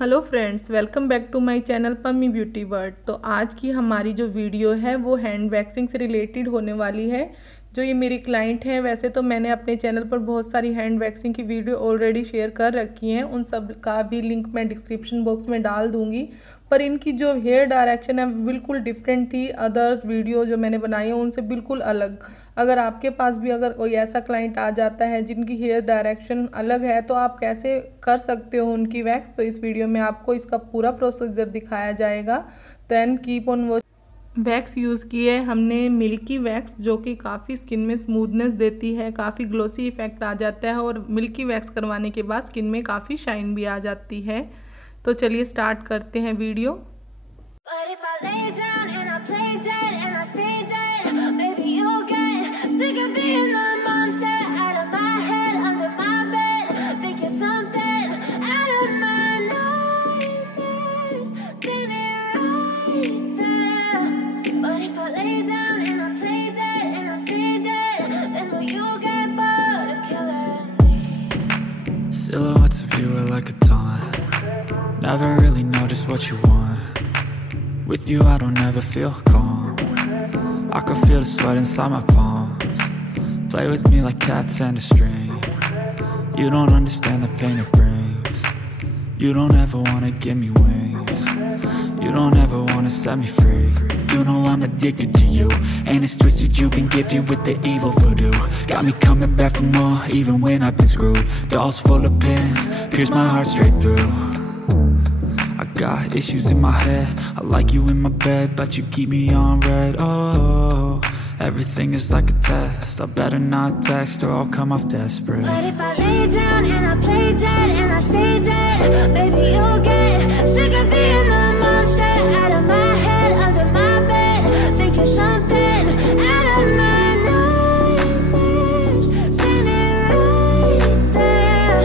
Hello friends, welcome back to my channel Pammi beauty world. तो आज की हमारी जो वीडियो है वो हैंड वैक्सिंग से रिलेटेड होने वाली है। जो ये मेरी क्लाइंट है, वैसे तो मैंने अपने चैनल पर बहुत सारी हैंड वैक्सिंग की वीडियो ऑलरेडी शेयर कर रखी हैं, उन सब का भी लिंक मैं डिस्क्रिप्शन बॉक्स में डाल दूँगी। पर इनकी जो हेयर डायरेक्शन है बिल्कुल डिफरेंट थी, अदर वीडियो जो मैंने बनाई है उनसे बिल्कुल अलग। अगर आपके पास भी अगर कोई ऐसा क्लाइंट आ जाता है जिनकी हेयर डायरेक्शन अलग है तो आप कैसे कर सकते हो उनकी वैक्स, तो इस वीडियो में आपको इसका पूरा प्रोसीजर दिखाया जाएगा। Then keep on watch. Wax use किए हमने मिल्की वैक्स, जो कि काफ़ी स्किन में स्मूथनेस देती है, काफ़ी ग्लोसी इफेक्ट आ जाता है और मिल्की वैक्स करवाने के बाद स्किन में काफ़ी शाइन भी आ जाती है। तो चलिए स्टार्ट करते हैं video. Silhouettes of you are like a taunt. Never really know just what you want. With you I don't ever feel calm. I can feel the sweat inside my palms. Play with me like cats and a string. You don't understand the pain it brings. You don't ever wanna give me wings. You don't ever wanna set me free. You know I'm addicted to you, and it's twisted, you've been gifted with the evil voodoo. Got me coming back for more, even when I've been screwed. Dolls full of pins, pierce my heart straight through. I got issues in my head, I like you in my bed, but you keep me on red. Oh, everything is like a test, I better not text or I'll come off desperate. But if I lay down and I play dead and I stay dead, baby you'll get sick of being the monster out of my head, under my bed, thinking something out of my nightmares, standing right there.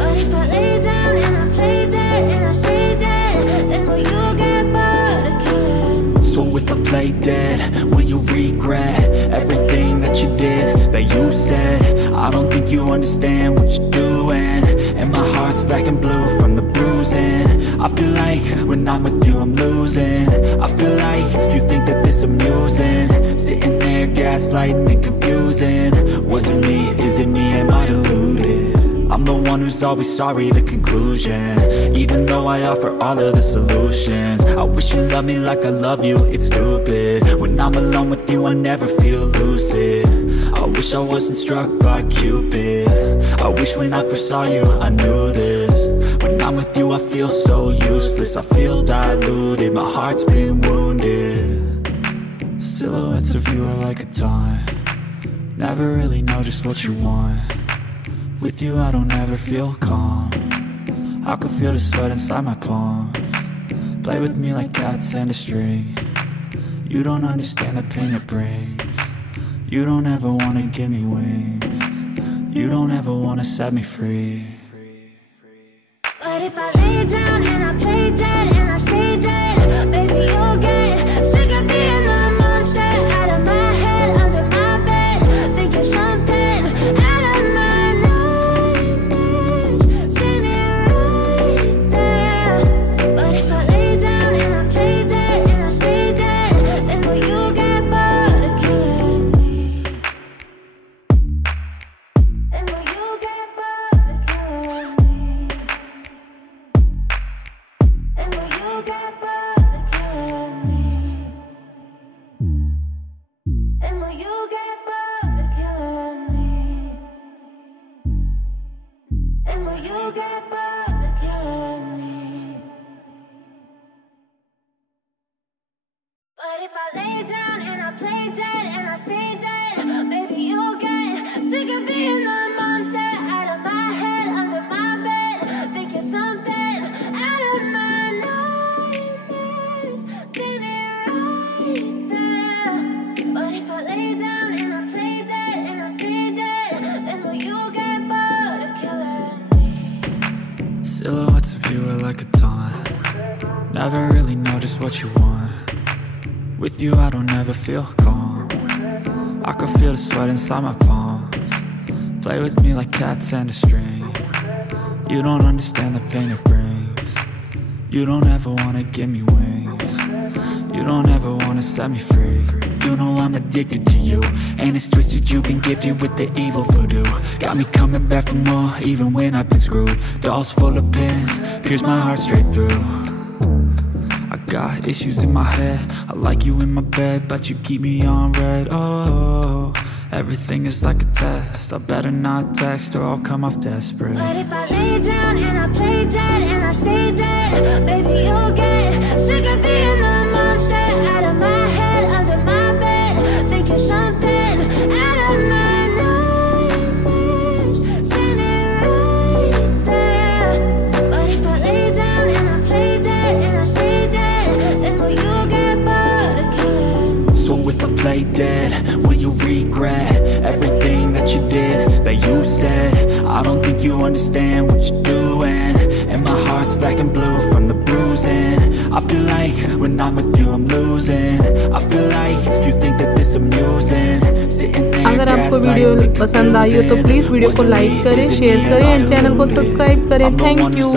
But if I lay down and I play dead and I stay dead, then will you get bored of killing me? So if I play dead, will you regret everything that you did, that you said? I don't think you understand what you're doing, and my heart's black and blue from the bruising. I feel like when I'm with you I'm losing. I feel like you think that this amusing, sitting there gaslighting and confusing. Was it me? Is it me? Am I deluded? I'm the one who's always sorry, the conclusion, even though I offer all of the solutions. I wish you loved me like I love you, it's stupid. When I'm alone with you I never feel lucid. I wish I wasn't struck by Cupid. I wish when I first saw you I knew this. When I'm with you I feel so useless, I feel diluted, my heart's been wounded. Silhouettes of you are like a taunt. Never really know just what you want. With you I don't ever feel calm. I can feel the sweat inside my palms. Play with me like cats and a string. You don't understand the pain it brings. You don't ever wanna give me wings. You don't ever wanna set me free. But if I lay down and I play dead and I stay dead, baby you'll get sick of being the monster out of my head, under my bed, thinking something out of my nightmares, standing right there. But if I lay down and I play dead and I stay dead, then will you get bored of killing me? Then will you get bored of killing me? And will you get bored of killing me? And will you get bored of killing me? And will you get bored of killing me? But if I lay down and I play dead and I stay dead, baby you'll get sick of being the monster out of my head, under my bed, thinking something out of my nightmares, standing right there. But if I lay down and I play dead and I stay dead, then will you get bored of killing me? Silhouettes of you are like a taunt. Never really know just what you want. With you I don't ever feel calm. I can feel the sweat inside my palms. Play with me like cats and a string. You don't understand the pain it brings. You don't ever wanna give me wings. You don't ever wanna set me free. You know I'm addicted to you, and it's twisted, you've been gifted with the evil voodoo. Got me coming back for more, even when I've been screwed. Dolls full of pins, pierce my heart straight through. I got issues in my head, I like you in my bed, but you keep me on red. Oh, everything is like a test, I better not text or I'll come off desperate. But if I lay down and I play dead and I stay dead, baby, you'll get sick of being the monster out of my head, under my bed, thinking something out of my nightmares, standing right there. But if I lay down and I play dead and I stay dead, then will you get bored of killing? So if I play dead, will you regret everything that you did, that you said? I don't think you understand what you're doing, and my heart's black and blue from the bruising. I feel like when I'm with you I'm losing. I feel like you think that this amusing. Sitting there अगर आपको video पसंद आई हो तो please video को like करें, share करें and channel को subscribe करें। Thank you.